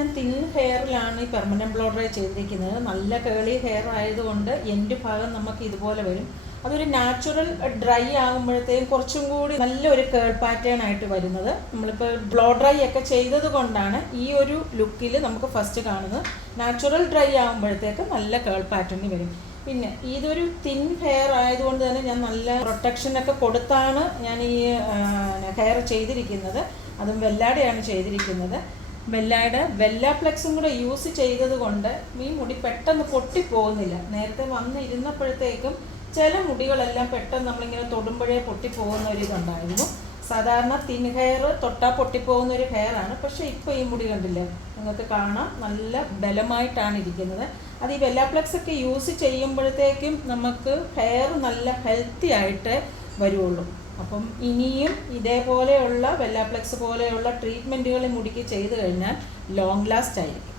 ഞാൻ തിൻ ഹെയറിലാണ് ഈ പെർമനന്റ് ബ്ലോഡർ ചെയ്തിരിക്കുന്നത്. നല്ല കേളി ഹെയർ ആയതുകൊണ്ട് എന്റെ ഭാഗം നമുക്ക് ഇതുപോലെ വരും. അതൊരു നാച്ചുറൽ ഡ്രൈ ആകുമ്പോഴത്തേക്കും കുറച്ചും കൂടി നല്ലൊരു കേൾ പാറ്റേൺ ആയിട്ട് വരുന്നത്. നമ്മളിപ്പോൾ ബ്ലോ ഡ്രൈ ഒക്കെ ചെയ്തത് കൊണ്ടാണ് ഈ ഒരു ലുക്കിൽ നമുക്ക് ഫസ്റ്റ് കാണുന്നത്. നാച്ചുറൽ ഡ്രൈ ആകുമ്പോഴത്തേക്ക് നല്ല കേൾ പാറ്റേൺ വരും. പിന്നെ ഇതൊരു തിൻ ഹെയർ ആയതുകൊണ്ട് തന്നെ ഞാൻ നല്ല പ്രൊട്ടക്ഷൻ ഒക്കെ കൊടുത്താണ് ഞാൻ ഈ ഹെയർ ചെയ്തിരിക്കുന്നത്. അതും വെല്ലാടെയാണ് ചെയ്തിരിക്കുന്നത്. വെല്ലായുടെ വെല്ലാപ്ലെക്സും കൂടെ യൂസ് ചെയ്തത് കൊണ്ട് ഈ മുടി പെട്ടെന്ന് പൊട്ടിപ്പോകുന്നില്ല. നേരത്തെ വന്നിരുന്നപ്പോഴത്തേക്കും ചില മുടികളെല്ലാം പെട്ടെന്ന് നമ്മളിങ്ങനെ തൊടുമ്പോഴേ പൊട്ടിപ്പോകുന്ന ഒരു ഇതുണ്ടായിരുന്നു. സാധാരണ തിൻ ഹെയർ തൊട്ടാ പൊട്ടിപ്പോകുന്ന ഒരു ഹെയറാണ് പക്ഷേ ഇപ്പോൾ ഈ മുടി കണ്ടില്ലേ? നിങ്ങൾക്ക് കാണാം. നല്ല ബലമായിട്ടാണ് ഇരിക്കുന്നത്. അത് ഈ വെല്ലാപ്ലക്സ് ഒക്കെ യൂസ് ചെയ്യുമ്പോഴത്തേക്കും നമുക്ക് ഹെയർ നല്ല ഹെൽത്തി ആയിട്ട് വരുള്ളൂ അപ്പം ഇനിയും ഇതേപോലെയുള്ള വെല്ലാപ്ലെക്സ് പോലെയുള്ള ട്രീറ്റ്മെന്റുകൾ മുടിക്ക് ചെയ്തു കഴിഞ്ഞാൽ ലോങ് ലാസ്റ്റ് ആയിരിക്കും.